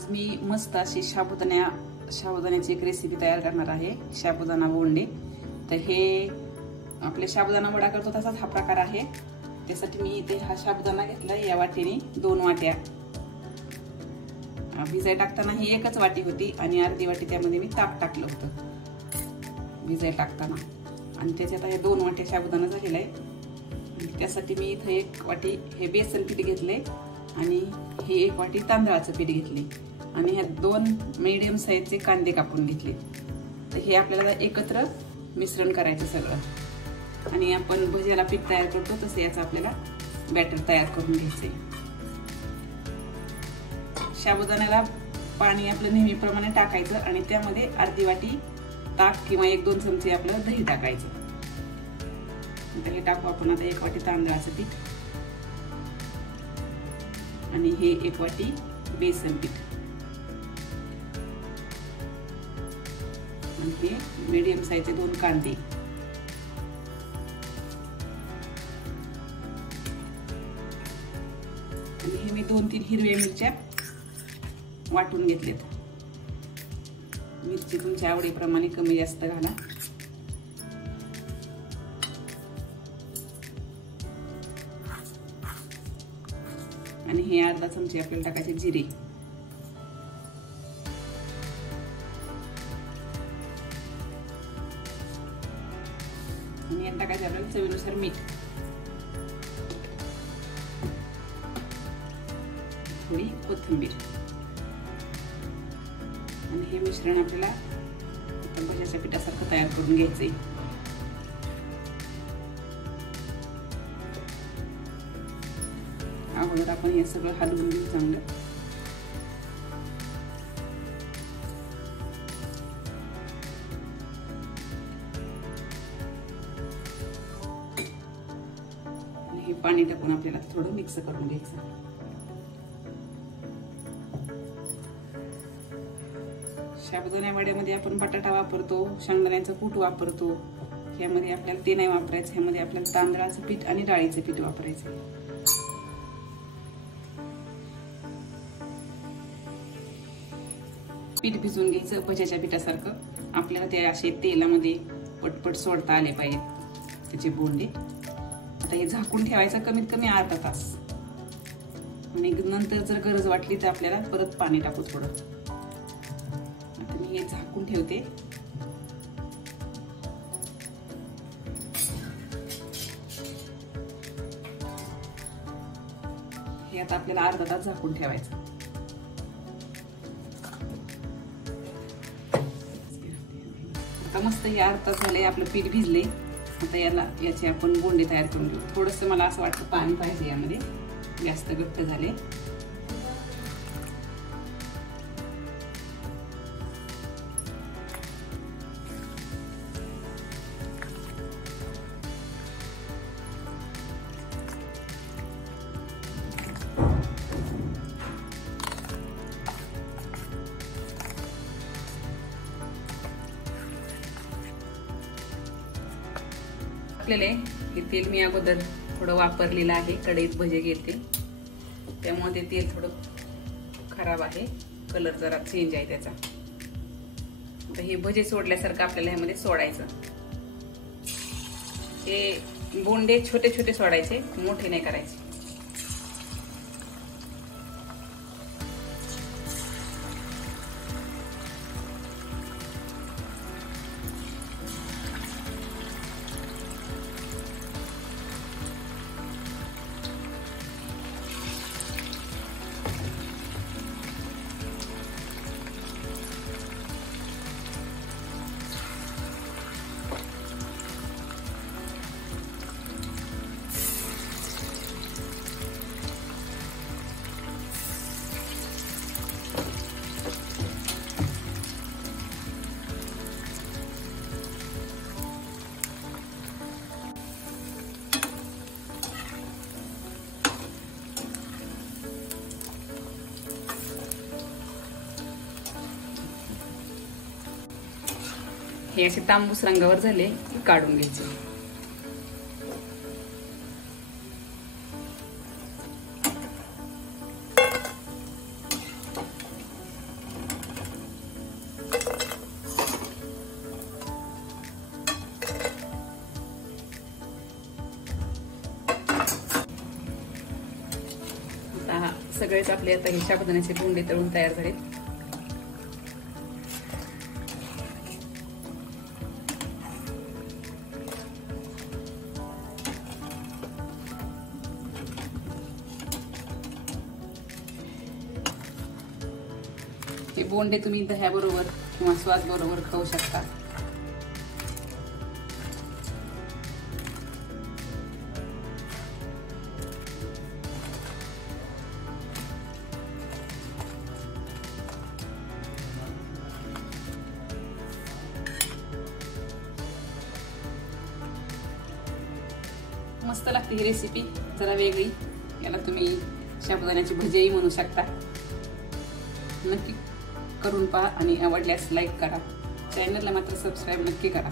आज मी मस्त अशी साबुदाण्याची एक रेसिपी तयार करणार आहे, साबुदाणा बोंडे। तर हे आपले साबुदाणा वडा करतो तसाच हा प्रकार आहे। त्यासाठी मी इथे हा साबुदाणा घेतला, या वाटीने 2 वाट्या। भिजाय टाकताना ही एकच वाटी होती आणि अर्धी वाटी त्यामध्ये मी ताक टाकलं होतं भिजाय टाकताना, आणि त्याच्यात हे 2 वाट्या साबुदाणा झालेला आहे। त्यासाठी मी इथे 1 वाटी हे बेसन पीठ घेतले आणि हे 1 वाटी तांदळाचं पीठ घेतले आणि ह्या 2 मीडियम साईजचे कांदे कापून घेतले। तर हे आपल्याला एकत्र मिश्रण करायचं सगळं, आणि आपण भज्याला पीठ तयार करतो तसे याचं आपल्याला बॅटर तयार करून घ्यायचंय। साबुदाण्याला पाणी आपलं नेहमीप्रमाणे टाकायचं आणि त्यामध्ये अर्धी वाटी ताक किंवा 1-2 चमचे आपलं दही टाकायचं। आता हे टाकू आपण आता 1 वाटी तांदळाचं पीठ आणि हे 1 वाटी बेसन पीठ आणि हे मीडियम साईजचे 2 कांदे आणि हे मी 2-3 हिरव्या मिरच्या वाटून घेतलेत। मिरची तुमच्या आवडीप्रमाणे कमी जास्त घाला। आणि हे अर्धा चमचे आपल्याला टाकायचे जिरे आणि यात टाकायचे आपल्याला चवीनुसार मीठ, थोडी कोथिंबीर आणि हे मिश्रण आपल्याला भज्याच्या पिठासारखं तयार करून घ्यायचंय। अगोदर आपण हे सगळं हलवून घेऊ चांगलं। आणि हे पाणी टाकून आपल्याला थोडं मिक्स करून घ्यायचं। साबुदाणा वड्यामध्ये आपण बटाटा वापरतो, शेंगदाण्याचं कूट वापरतो। ह्यामध्ये आपल्याला ते नाही वापरायचं, ह्यामध्ये आपल्याला तांदळाचं पीठ आणि डाळीचं पीठ वापरायचं। पीठ भिजवून घ्यायचं भज्याच्या पिठासारखं। आपल्याला ते असे तेलामध्ये पटपट सोडता आले पाहिजेत त्याचे बोंडे। आता हे झाकून ठेवायचं कमीत कमी अर्धा तास, आणि नंतर जर गरज वाटली तर आपल्याला परत पाणी टाकू थोडं। आता मी हे झाकून ठेवते। हे आता आपल्याला अर्धा तास झाकून ठेवायचं। आता मस्त हे अर्धा तास झाले, आपलं पीठ भिजले। आता याचे आपण बोंडे तयार करून घेऊ। थोडंसं मला असं वाटतं पाणी पाहिजे यामध्ये, जास्त घट्ट झाले। हे तेल मी अगोदर थोडं वापरलेलं आहे, कढईत भजे घेते त्यामुळे ते तेल थोडं खराब आहे, कलर जरा चेंज आहे त्याचा। आता हे भजे सोडल्यासारखं आपल्याला ह्यामध्ये सोडायचं। हे बोंडे छोटे छोटे सोडायचे, मोठे नाही करायचे। हे असे तांबूस रंगावर झाले काढून घ्यायचे। सगळेच आपले आता हे साबुदाण्याचे बोंडे तळून तयार झाले. हे बोंडे तुम्ही दह्याबरोबर किंवा सॉस बरोबर खाऊ शकता. मस्त लागते ही रेसिपी, जरा वेगळी. याला तुम्ही साबुदाण्याची भजीही म्हणू शकता. नक्की करून पहा आणि आवडल्यास लाईक करा. चॅनलला मात्र सबस्क्राईब नक्की करा.